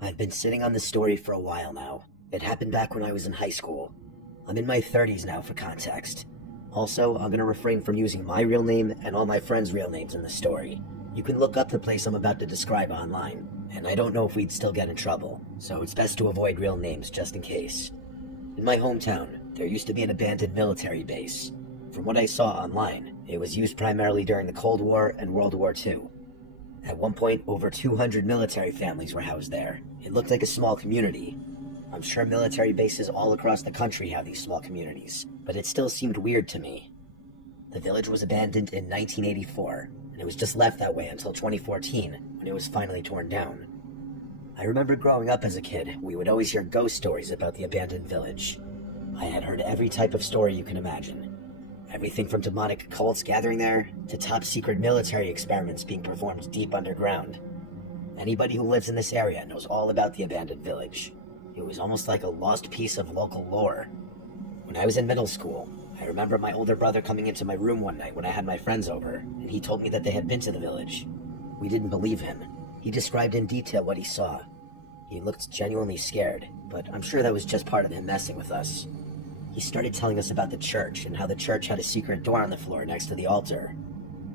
I've been sitting on this story for a while now. It happened back when I was in high school. I'm in my 30s now for context. Also, I'm going to refrain from using my real name and all my friends' real names in the story. You can look up the place I'm about to describe online, and I don't know if we'd still get in trouble, so it's best to avoid real names just in case. In my hometown, there used to be an abandoned military base. From what I saw online, it was used primarily during the Cold War and World War II. At one point, over 200 military families were housed there. It looked like a small community. I'm sure military bases all across the country have these small communities, but it still seemed weird to me. The village was abandoned in 1984, and it was just left that way until 2014, when it was finally torn down. I remember growing up as a kid, we would always hear ghost stories about the abandoned village. I had heard every type of story you can imagine. Everything from demonic cults gathering there, to top-secret military experiments being performed deep underground. Anybody who lives in this area knows all about the abandoned village. It was almost like a lost piece of local lore. When I was in middle school, I remember my older brother coming into my room one night when I had my friends over, and he told me that they had been to the village. We didn't believe him. He described in detail what he saw. He looked genuinely scared, but I'm sure that was just part of him messing with us. He started telling us about the church and how the church had a secret door on the floor next to the altar.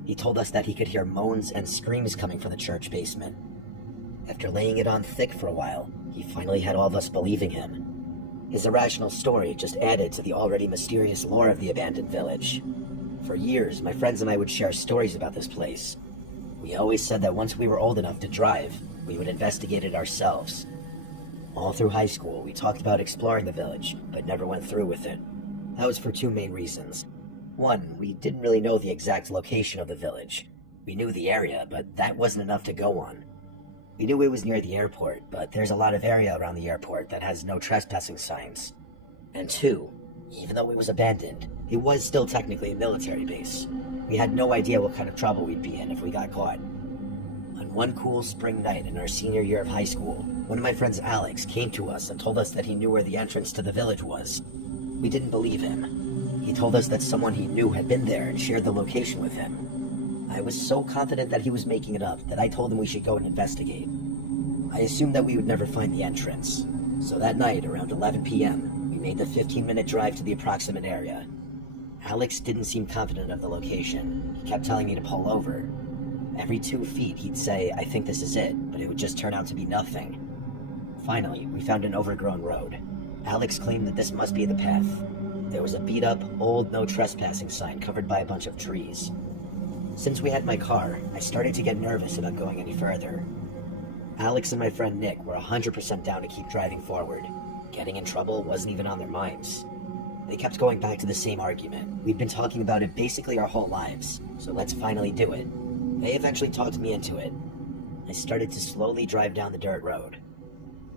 He told us that he could hear moans and screams coming from the church basement. After laying it on thick for a while, he finally had all of us believing him. His irrational story just added to the already mysterious lore of the abandoned village. For years, my friends and I would share stories about this place. We always said that once we were old enough to drive, we would investigate it ourselves. All through high school, we talked about exploring the village, but never went through with it. That was for two main reasons. One, we didn't really know the exact location of the village. We knew the area, but that wasn't enough to go on. We knew it was near the airport, but there's a lot of area around the airport that has no trespassing signs. And two, even though it was abandoned, it was still technically a military base. We had no idea what kind of trouble we'd be in if we got caught. On one cool spring night in our senior year of high school, one of my friends, Alex, came to us and told us that he knew where the entrance to the village was. We didn't believe him. He told us that someone he knew had been there and shared the location with him. I was so confident that he was making it up that I told him we should go and investigate. I assumed that we would never find the entrance, so that night, around 11 p.m., we made the 15-minute drive to the approximate area. Alex didn't seem confident of the location. He kept telling me to pull over. Every 2 feet, he'd say, "I think this is it," but it would just turn out to be nothing. Finally, we found an overgrown road. Alex claimed that this must be the path. There was a beat-up, old no trespassing sign covered by a bunch of trees. Since we had my car, I started to get nervous about going any further. Alex and my friend Nick were 100% down to keep driving forward. Getting in trouble wasn't even on their minds. They kept going back to the same argument. We'd been talking about it basically our whole lives, so let's finally do it. They eventually talked me into it. I started to slowly drive down the dirt road.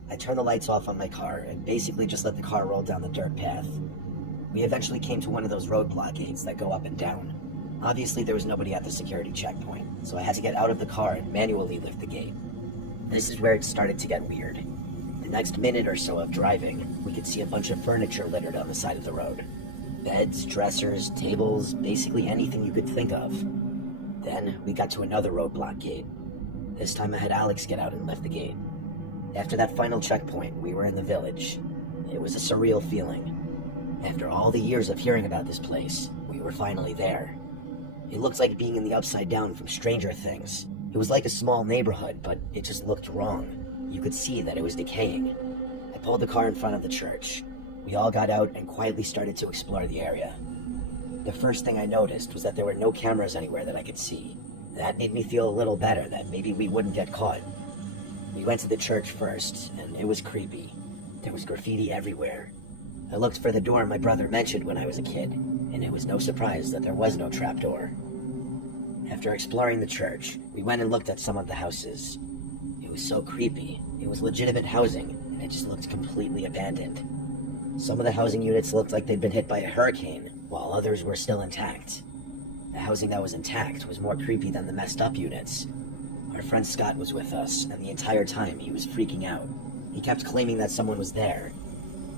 I turned the lights off on my car and basically just let the car roll down the dirt path. We eventually came to one of those roadblock gates that go up and down. Obviously, there was nobody at the security checkpoint, so I had to get out of the car and manually lift the gate. This is where it started to get weird. The next minute or so of driving, we could see a bunch of furniture littered on the side of the road. Beds, dressers, tables, basically anything you could think of. Then, we got to another roadblock gate. This time I had Alex get out and lift the gate. After that final checkpoint, we were in the village. It was a surreal feeling. After all the years of hearing about this place, we were finally there. It looked like being in the Upside Down from Stranger Things. It was like a small neighborhood, but it just looked wrong. You could see that it was decaying. I pulled the car in front of the church. We all got out and quietly started to explore the area. The first thing I noticed was that there were no cameras anywhere that I could see. That made me feel a little better that maybe we wouldn't get caught. We went to the church first, and it was creepy. There was graffiti everywhere. I looked for the door my brother mentioned when I was a kid, and it was no surprise that there was no trapdoor. After exploring the church, we went and looked at some of the houses. It was so creepy. It was legitimate housing, and it just looked completely abandoned. Some of the housing units looked like they'd been hit by a hurricane, while others were still intact. The housing that was intact was more creepy than the messed up units. Our friend Scott was with us, and the entire time he was freaking out. He kept claiming that someone was there.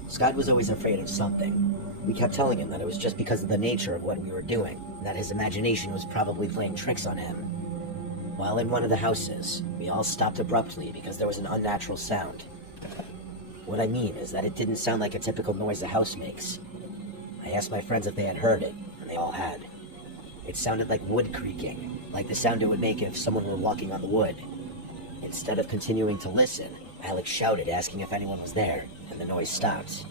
Scott was always afraid of something. We kept telling him that it was just because of the nature of what we were doing, and that his imagination was probably playing tricks on him. While in one of the houses, we all stopped abruptly because there was an unnatural sound. What I mean is that it didn't sound like a typical noise a house makes. I asked my friends if they had heard it, and they all had. It sounded like wood creaking, like the sound it would make if someone were walking on the wood. Instead of continuing to listen, Alex shouted asking if anyone was there, and the noise stopped.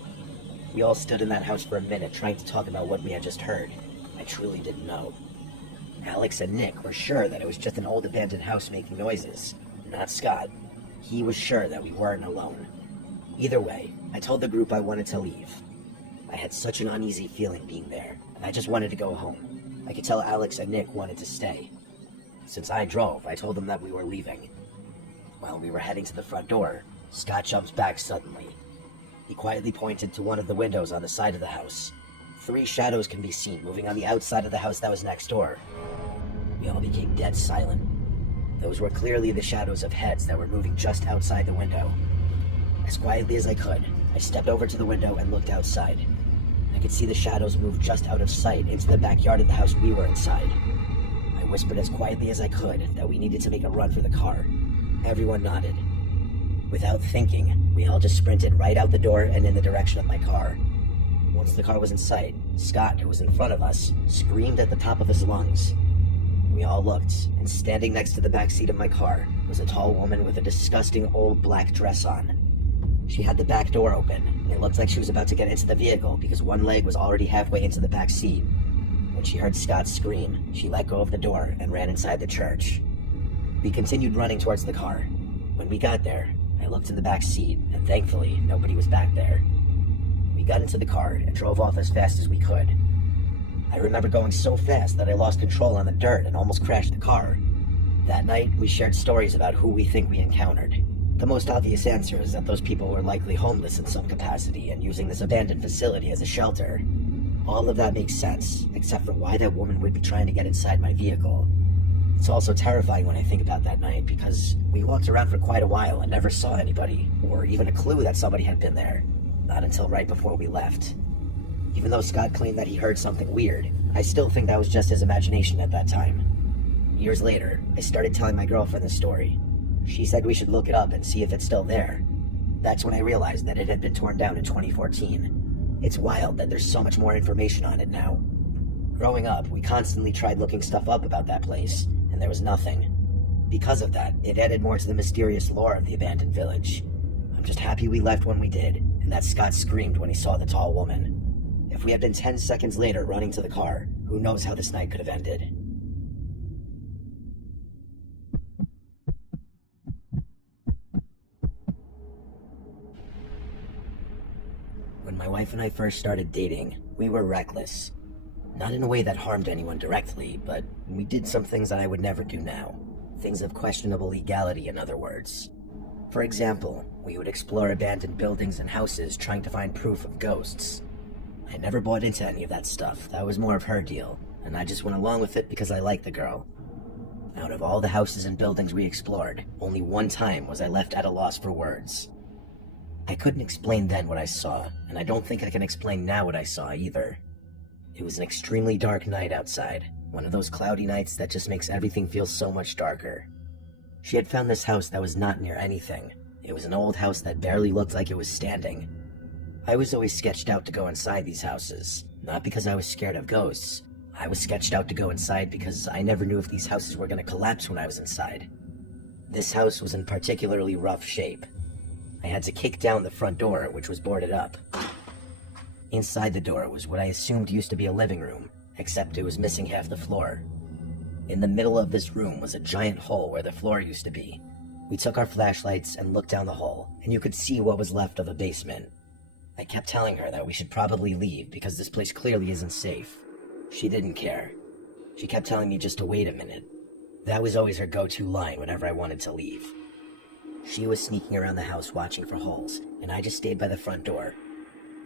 We all stood in that house for a minute trying to talk about what we had just heard. I truly didn't know. Alex and Nick were sure that it was just an old abandoned house making noises, not Scott. He was sure that we weren't alone. Either way, I told the group I wanted to leave. I had such an uneasy feeling being there, and I just wanted to go home. I could tell Alex and Nick wanted to stay. Since I drove, I told them that we were leaving. While we were heading to the front door, Scott jumped back suddenly. He quietly pointed to one of the windows on the side of the house. 3 shadows can be seen moving on the outside of the house that was next door. We all became dead silent. Those were clearly the shadows of heads that were moving just outside the window. As quietly as I could, I stepped over to the window and looked outside. I could see the shadows move just out of sight into the backyard of the house we were inside. I whispered as quietly as I could that we needed to make a run for the car. Everyone nodded. Without thinking, we all just sprinted right out the door and in the direction of my car. Once the car was in sight, Scott, who was in front of us, screamed at the top of his lungs. We all looked, and standing next to the back seat of my car was a tall woman with a disgusting old black dress on. She had the back door open, and it looked like she was about to get into the vehicle because one leg was already halfway into the back seat. When she heard Scott scream, she let go of the door and ran inside the church. We continued running towards the car. When we got there, I looked in the back seat, and thankfully, nobody was back there. We got into the car and drove off as fast as we could. I remember going so fast that I lost control on the dirt and almost crashed the car. That night, we shared stories about who we think we encountered. The most obvious answer is that those people were likely homeless in some capacity and using this abandoned facility as a shelter. All of that makes sense, except for why that woman would be trying to get inside my vehicle. It's also terrifying when I think about that night because we walked around for quite a while and never saw anybody, or even a clue that somebody had been there. Not until right before we left. Even though Scott claimed that he heard something weird, I still think that was just his imagination at that time. Years later, I started telling my girlfriend the story. She said we should look it up and see if it's still there. That's when I realized that it had been torn down in 2014. It's wild that there's so much more information on it now. Growing up, we constantly tried looking stuff up about that place, and there was nothing. Because of that, it added more to the mysterious lore of the abandoned village. I'm just happy we left when we did, and that Scott screamed when he saw the tall woman. If we had been 10 seconds later running to the car, who knows how this night could have ended. When my wife and I first started dating, we were reckless. Not in a way that harmed anyone directly, but we did some things that I would never do now. Things of questionable legality, in other words. For example, we would explore abandoned buildings and houses trying to find proof of ghosts. I never bought into any of that stuff. That was more of her deal, and I just went along with it because I liked the girl. Out of all the houses and buildings we explored, only one time was I left at a loss for words. I couldn't explain then what I saw, and I don't think I can explain now what I saw either. It was an extremely dark night outside, one of those cloudy nights that just makes everything feel so much darker. She had found this house that was not near anything. It was an old house that barely looked like it was standing. I was always sketched out to go inside these houses, not because I was scared of ghosts. I was sketched out to go inside because I never knew if these houses were going to collapse when I was inside. This house was in particularly rough shape. I had to kick down the front door, which was boarded up. Inside the door was what I assumed used to be a living room, except it was missing half the floor. In the middle of this room was a giant hole where the floor used to be. We took our flashlights and looked down the hole, and you could see what was left of a basement. I kept telling her that we should probably leave because this place clearly isn't safe. She didn't care. She kept telling me just to wait a minute. That was always her go-to line whenever I wanted to leave. She was sneaking around the house watching for holes, and I just stayed by the front door.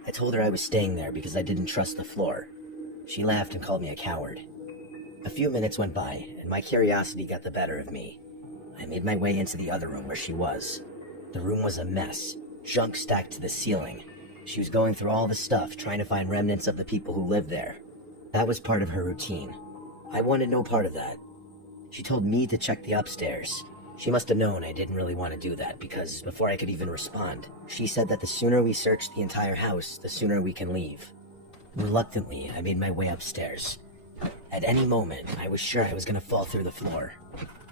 I told her I was staying there because I didn't trust the floor. She laughed and called me a coward. A few minutes went by, and my curiosity got the better of me. I made my way into the other room where she was. The room was a mess, junk stacked to the ceiling. She was going through all the stuff, trying to find remnants of the people who lived there. That was part of her routine. I wanted no part of that. She told me to check the upstairs. She must have known I didn't really want to do that because before I could even respond, she said that the sooner we search the entire house, the sooner we can leave. Reluctantly, I made my way upstairs. At any moment, I was sure I was going to fall through the floor.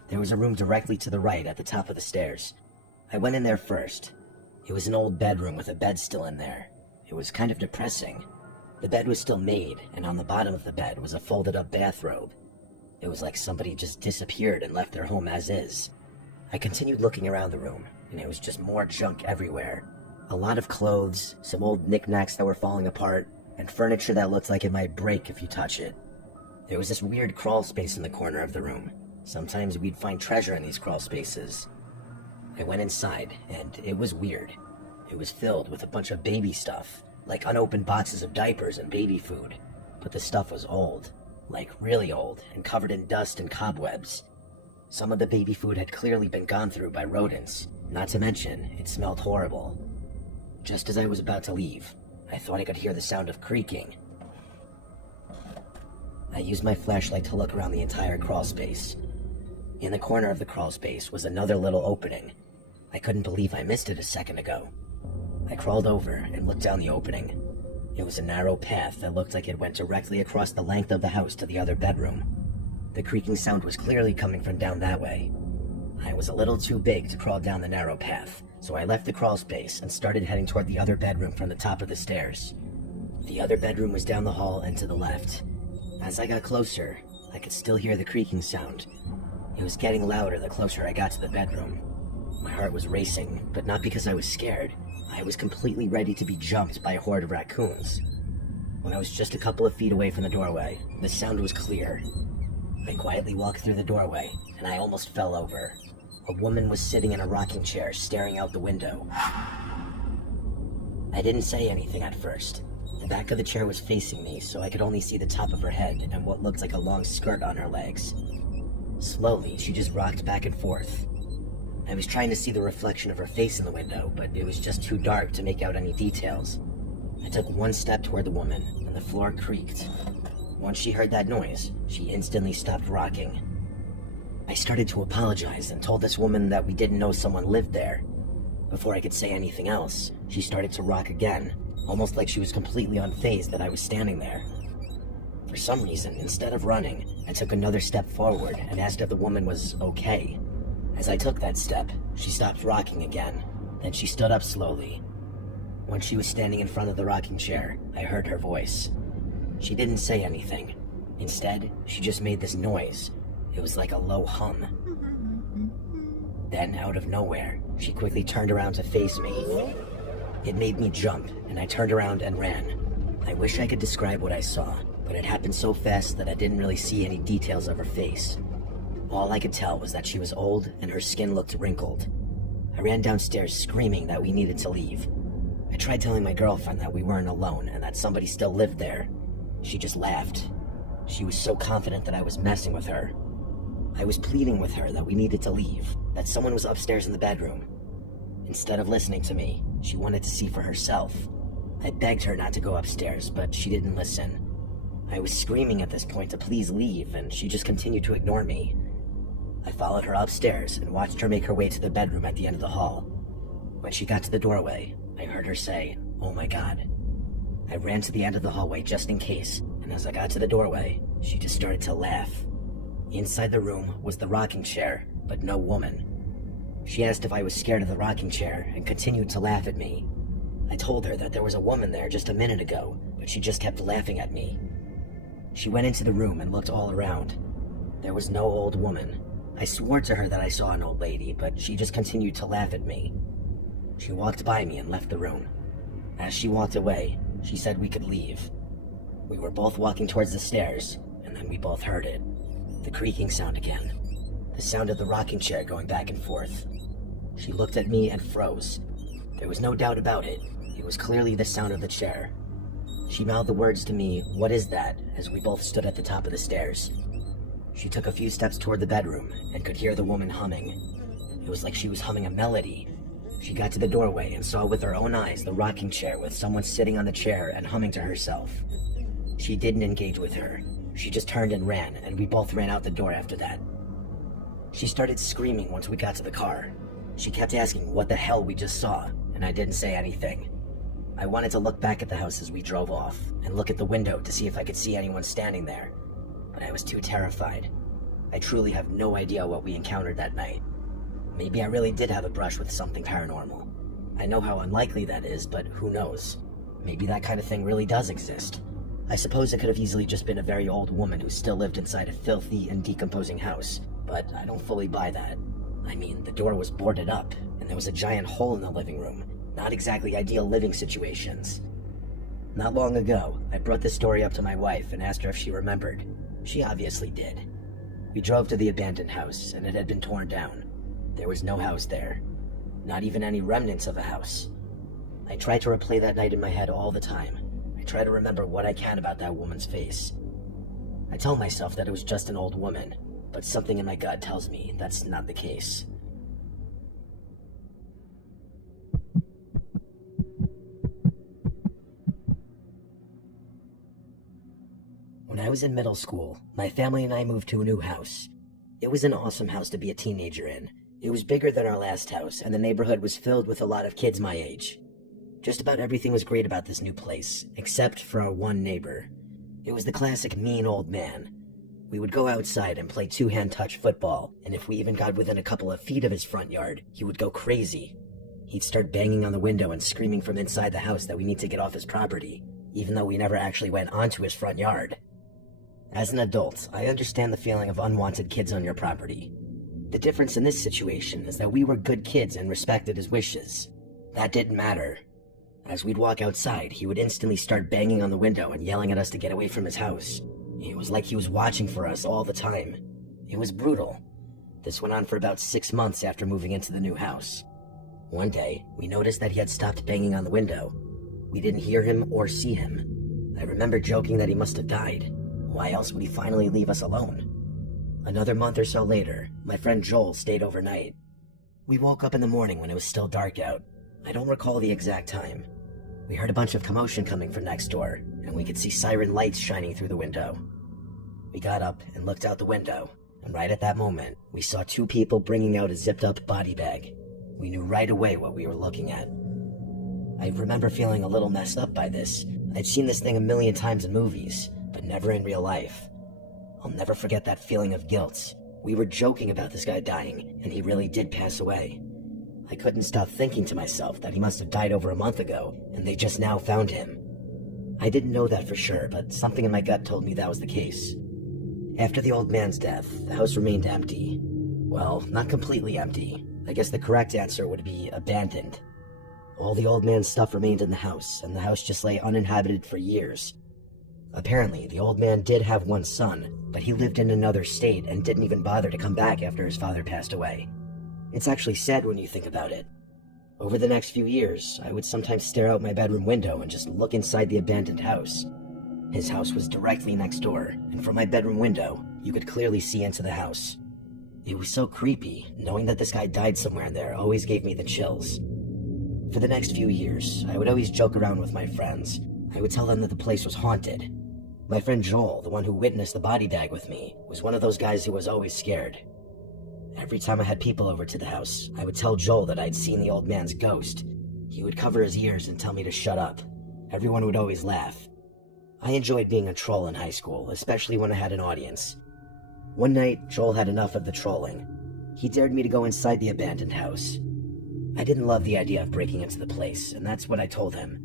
There was a room directly to the right at the top of the stairs. I went in there first. It was an old bedroom with a bed still in there. It was kind of depressing. The bed was still made, and on the bottom of the bed was a folded-up bathrobe. It was like somebody just disappeared and left their home as is. I continued looking around the room, and it was just more junk everywhere. A lot of clothes, some old knickknacks that were falling apart, and furniture that looked like it might break if you touch it. There was this weird crawl space in the corner of the room. Sometimes we'd find treasure in these crawl spaces. I went inside, and it was weird. It was filled with a bunch of baby stuff, like unopened boxes of diapers and baby food. But the stuff was old, like really old, and covered in dust and cobwebs. Some of the baby food had clearly been gone through by rodents, not to mention, it smelled horrible. Just as I was about to leave, I thought I could hear the sound of creaking. I used my flashlight to look around the entire crawl space. In the corner of the crawl space was another little opening. I couldn't believe I missed it a second ago. I crawled over and looked down the opening. It was a narrow path that looked like it went directly across the length of the house to the other bedroom. The creaking sound was clearly coming from down that way. I was a little too big to crawl down the narrow path, so I left the crawl space and started heading toward the other bedroom from the top of the stairs. The other bedroom was down the hall and to the left. As I got closer, I could still hear the creaking sound. It was getting louder the closer I got to the bedroom. My heart was racing, but not because I was scared. I was completely ready to be jumped by a horde of raccoons. When I was just a couple of feet away from the doorway, the sound was clear. I quietly walked through the doorway, and I almost fell over. A woman was sitting in a rocking chair, staring out the window. I didn't say anything at first. The back of the chair was facing me, so I could only see the top of her head and what looked like a long skirt on her legs. Slowly, she just rocked back and forth. I was trying to see the reflection of her face in the window, but it was just too dark to make out any details. I took one step toward the woman, and the floor creaked. Once she heard that noise, she instantly stopped rocking. I started to apologize and told this woman that we didn't know someone lived there. Before I could say anything else, she started to rock again, almost like she was completely unfazed that I was standing there. For some reason, instead of running, I took another step forward and asked if the woman was okay. As I took that step, she stopped rocking again. Then she stood up slowly. When she was standing in front of the rocking chair, I heard her voice. She didn't say anything. Instead, she just made this noise. It was like a low hum. Then, out of nowhere, she quickly turned around to face me. It made me jump, and I turned around and ran. I wish I could describe what I saw, but it happened so fast that I didn't really see any details of her face. All I could tell was that she was old and her skin looked wrinkled. I ran downstairs screaming that we needed to leave. I tried telling my girlfriend that we weren't alone and that somebody still lived there. She just laughed. She was so confident that I was messing with her. I was pleading with her that we needed to leave, that someone was upstairs in the bedroom. Instead of listening to me, she wanted to see for herself. I begged her not to go upstairs, but she didn't listen. I was screaming at this point to please leave, and she just continued to ignore me. I followed her upstairs and watched her make her way to the bedroom at the end of the hall. When she got to the doorway, I heard her say, "Oh my God." I ran to the end of the hallway just in case, and as I got to the doorway, she just started to laugh. Inside the room was the rocking chair, but no woman. She asked if I was scared of the rocking chair and continued to laugh at me. I told her that there was a woman there just a minute ago, but she just kept laughing at me. She went into the room and looked all around. There was no old woman. I swore to her that I saw an old lady, but she just continued to laugh at me. She walked by me and left the room. As she walked away, she said we could leave. We were both walking towards the stairs, and then we both heard it. The creaking sound again. The sound of the rocking chair going back and forth. She looked at me and froze. There was no doubt about it. It was clearly the sound of the chair. She mouthed the words to me, "What is that?" as we both stood at the top of the stairs. She took a few steps toward the bedroom and could hear the woman humming. It was like she was humming a melody. She got to the doorway and saw with her own eyes the rocking chair with someone sitting on the chair and humming to herself. She didn't engage with her. She just turned and ran, and we both ran out the door after that. She started screaming once we got to the car. She kept asking what the hell we just saw, and I didn't say anything. I wanted to look back at the house as we drove off, and look at the window to see if I could see anyone standing there, but I was too terrified. I truly have no idea what we encountered that night. Maybe I really did have a brush with something paranormal. I know how unlikely that is, but who knows? Maybe that kind of thing really does exist. I suppose it could have easily just been a very old woman who still lived inside a filthy and decomposing house, but I don't fully buy that. I mean, the door was boarded up, and there was a giant hole in the living room. Not exactly ideal living situations. Not long ago, I brought this story up to my wife and asked her if she remembered. She obviously did. We drove to the abandoned house, and it had been torn down. There was no house there. Not even any remnants of a house. I try to replay that night in my head all the time. I try to remember what I can about that woman's face. I tell myself that it was just an old woman, but something in my gut tells me that's not the case. When I was in middle school, my family and I moved to a new house. It was an awesome house to be a teenager in. It was bigger than our last house, and the neighborhood was filled with a lot of kids my age. Just about everything was great about this new place, except for our one neighbor. It was the classic mean old man. We would go outside and play two-hand touch football, and if we even got within a couple of feet of his front yard, he would go crazy. He'd start banging on the window and screaming from inside the house that we need to get off his property, even though we never actually went onto his front yard. As an adult, I understand the feeling of unwanted kids on your property. The difference in this situation is that we were good kids and respected his wishes. That didn't matter. As we'd walk outside, he would instantly start banging on the window and yelling at us to get away from his house. It was like he was watching for us all the time. It was brutal. This went on for about 6 months after moving into the new house. One day, we noticed that he had stopped banging on the window. We didn't hear him or see him. I remember joking that he must have died. Why else would he finally leave us alone? Another month or so later, my friend Joel stayed overnight. We woke up in the morning when it was still dark out. I don't recall the exact time. We heard a bunch of commotion coming from next door, and we could see siren lights shining through the window. We got up and looked out the window, and right at that moment, we saw 2 people bringing out a zipped-up body bag. We knew right away what we were looking at. I remember feeling a little messed up by this. I'd seen this thing a million times in movies, but never in real life. I'll never forget that feeling of guilt. We were joking about this guy dying, and he really did pass away. I couldn't stop thinking to myself that he must have died over a month ago, and they just now found him. I didn't know that for sure, but something in my gut told me that was the case. After the old man's death, the house remained empty. Well, not completely empty. I guess the correct answer would be abandoned. All the old man's stuff remained in the house, and the house just lay uninhabited for years. Apparently, the old man did have one son, but he lived in another state and didn't even bother to come back after his father passed away. It's actually sad when you think about it. Over the next few years, I would sometimes stare out my bedroom window and just look inside the abandoned house. His house was directly next door, and from my bedroom window, you could clearly see into the house. It was so creepy, knowing that this guy died somewhere in there always gave me the chills. For the next few years, I would always joke around with my friends. I would tell them that the place was haunted. My friend Joel, the one who witnessed the body bag with me, was one of those guys who was always scared. Every time I had people over to the house, I would tell Joel that I'd seen the old man's ghost. He would cover his ears and tell me to shut up. Everyone would always laugh. I enjoyed being a troll in high school, especially when I had an audience. One night, Joel had enough of the trolling. He dared me to go inside the abandoned house. I didn't love the idea of breaking into the place, and that's what I told him.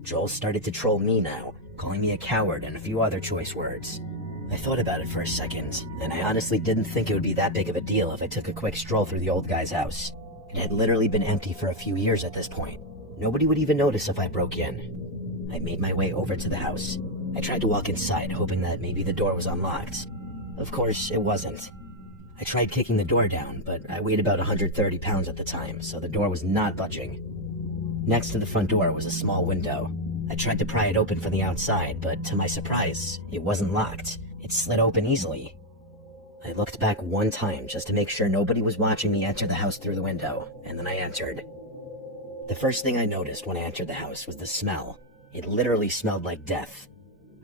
Joel started to troll me now, calling me a coward and a few other choice words. I thought about it for a second, and I honestly didn't think it would be that big of a deal if I took a quick stroll through the old guy's house. It had literally been empty for a few years at this point. Nobody would even notice if I broke in. I made my way over to the house. I tried to walk inside, hoping that maybe the door was unlocked. Of course, it wasn't. I tried kicking the door down, but I weighed about 130 pounds at the time, so the door was not budging. Next to the front door was a small window. I tried to pry it open from the outside, but to my surprise, it wasn't locked. It slid open easily. I looked back one time just to make sure nobody was watching me enter the house through the window, and then I entered. The first thing I noticed when I entered the house was the smell. It literally smelled like death.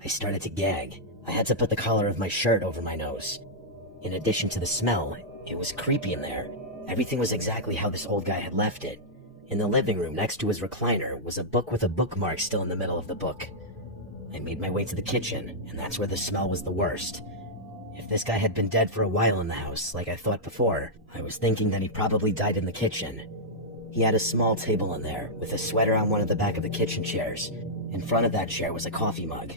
I started to gag. I had to put the collar of my shirt over my nose. In addition to the smell, It was creepy in there. Everything was exactly how this old guy had left it. In the living room next to his recliner was a book with a bookmark still in the middle of the book. I made my way to the kitchen, and that's where the smell was the worst. If this guy had been dead for a while in the house, like I thought before, I was thinking that he probably died in the kitchen. He had a small table in there, with a sweater on one of the back of the kitchen chairs. In front of that chair was a coffee mug.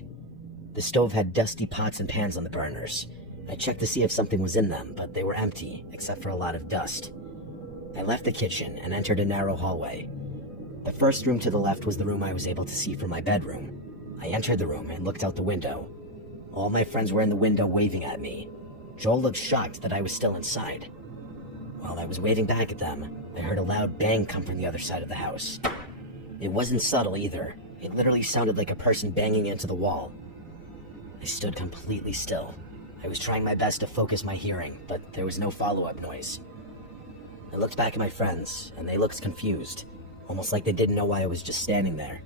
The stove had dusty pots and pans on the burners. I checked to see if something was in them, but they were empty, except for a lot of dust. I left the kitchen and entered a narrow hallway. The first room to the left was the room I was able to see from my bedroom. I entered the room and looked out the window. All my friends were in the window waving at me. Joel looked shocked that I was still inside. While I was waving back at them, I heard a loud bang come from the other side of the house. It wasn't subtle either. It literally sounded like a person banging into the wall. I stood completely still. I was trying my best to focus my hearing, but there was no follow-up noise. I looked back at my friends, and they looked confused, almost like they didn't know why I was just standing there.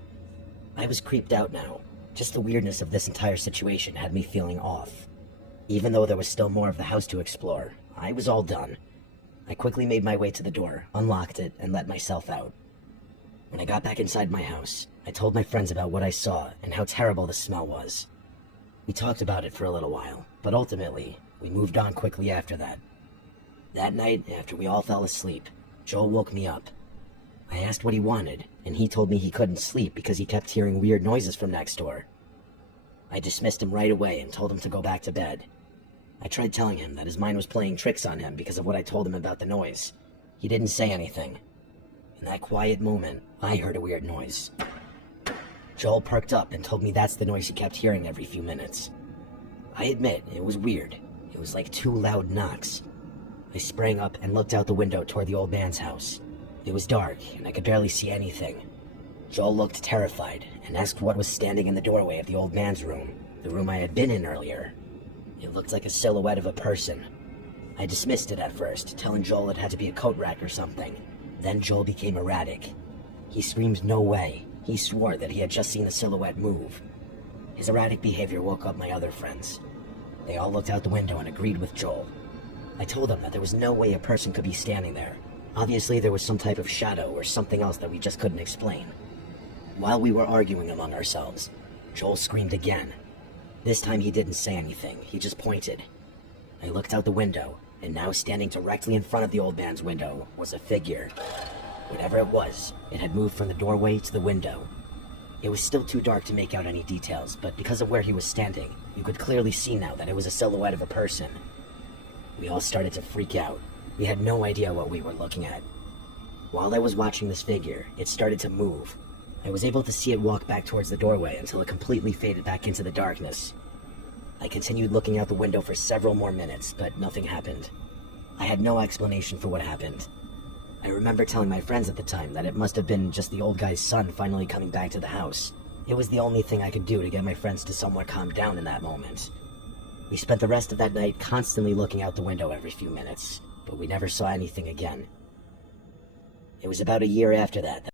I was creeped out now. Just the weirdness of this entire situation had me feeling off. Even though there was still more of the house to explore, I was all done. I quickly made my way to the door, unlocked it, and let myself out. When I got back inside my house, I told my friends about what I saw and how terrible the smell was. We talked about it for a little while, but ultimately, we moved on quickly after that. That night, after we all fell asleep, Joel woke me up. I asked what he wanted, and he told me he couldn't sleep because he kept hearing weird noises from next door. I dismissed him right away and told him to go back to bed. I tried telling him that his mind was playing tricks on him because of what I told him about the noise. He didn't say anything. In that quiet moment, I heard a weird noise. Joel perked up and told me that's the noise he kept hearing every few minutes. I admit, it was weird. It was like 2 loud knocks. I sprang up and looked out the window toward the old man's house. It was dark, and I could barely see anything. Joel looked terrified and asked what was standing in the doorway of the old man's room, the room I had been in earlier. It looked like a silhouette of a person. I dismissed it at first, telling Joel it had to be a coat rack or something. Then Joel became erratic. He screamed no way. He swore that he had just seen the silhouette move. His erratic behavior woke up my other friends. They all looked out the window and agreed with Joel. I told them that there was no way a person could be standing there. Obviously there was some type of shadow or something else that we just couldn't explain. While we were arguing among ourselves, Joel screamed again. This time he didn't say anything, he just pointed. I looked out the window, and now standing directly in front of the old man's window was a figure. Whatever it was, it had moved from the doorway to the window. It was still too dark to make out any details, but because of where he was standing, you could clearly see now that it was a silhouette of a person. We all started to freak out. We had no idea what we were looking at. While I was watching this figure, it started to move. I was able to see it walk back towards the doorway until it completely faded back into the darkness. I continued looking out the window for several more minutes, but nothing happened. I had no explanation for what happened. I remember telling my friends at the time that it must have been just the old guy's son finally coming back to the house. It was the only thing I could do to get my friends to somewhat calm down in that moment. We spent the rest of that night constantly looking out the window every few minutes, but we never saw anything again. It was about a year after that